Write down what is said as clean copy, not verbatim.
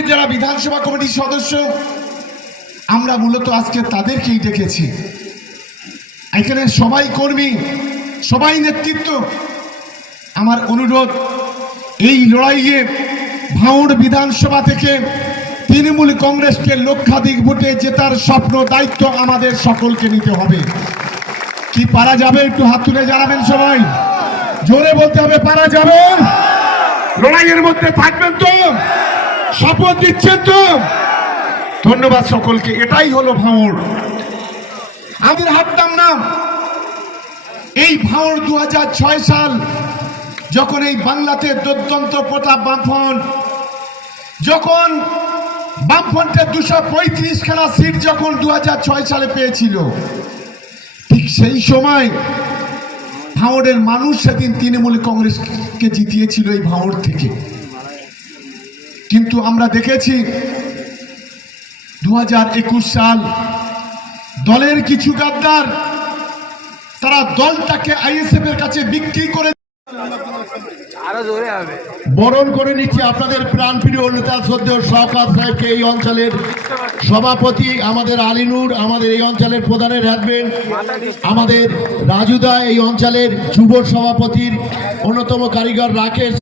আজকে যারা বিধানসভা কমিটির সদস্য, আমরা মূলত আজকে তাদেরকেই ডেকেছি। এখানে সবাই কর্মী, সবাই নেতৃত্ব। আমার অনুরোধ, এই লড়াইয়ে ভাঙড় বিধানসভা থেকে তৃণমূল কংগ্রেসকে লক্ষাধিক ভোটে জেতার স্বপ্ন, দায়িত্ব আমাদের সকলকে নিতে হবে। কি পারা যাবে? একটু হাত তুলে জানাবেন সবাই। জোরে বলতে হবে, পারা যাবে? লড়াইয়ের মধ্যে থাকবেন তো? শপথ দিচ্ছেন তো? ধন্যবাদ সকলকে। এটাই হলো ভাঙড়। আমাদের হাঁটতাম না। এই ভাঙড় 2006 সাল যখন এই বাংলাতে দুর্দান্ত প্রতাপ বামফ্রন্ট, যখন বামফ্রন্টের 235 খানা সিট যখন 2006 সালে পেয়েছিল, ঠিক সেই সময় ভাঙড়ের মানুষ সেদিন তৃণমূল কংগ্রেসকে জিতিয়েছিল এই ভাঙড় থেকে। কিন্তু আমরা দেখেছি 2021 সাল দলের কিছু গাদ্দার তারা দলটাকে আইএসএফ এর কাছে বিক্রি করে বরণ করে নিচ্ছে আপনাদের প্রাণপ্রিয় নেতা শ্রদ্ধেয় শওকত সাহেবকে, এই অঞ্চলের সভাপতি আমাদের আলিনুর, আমাদের এই অঞ্চলের প্রধানের হ্যাডবেন আমাদের রাজুদা, এই অঞ্চলের যুব সভাপতির অন্যতম কারিগর রাকেশ।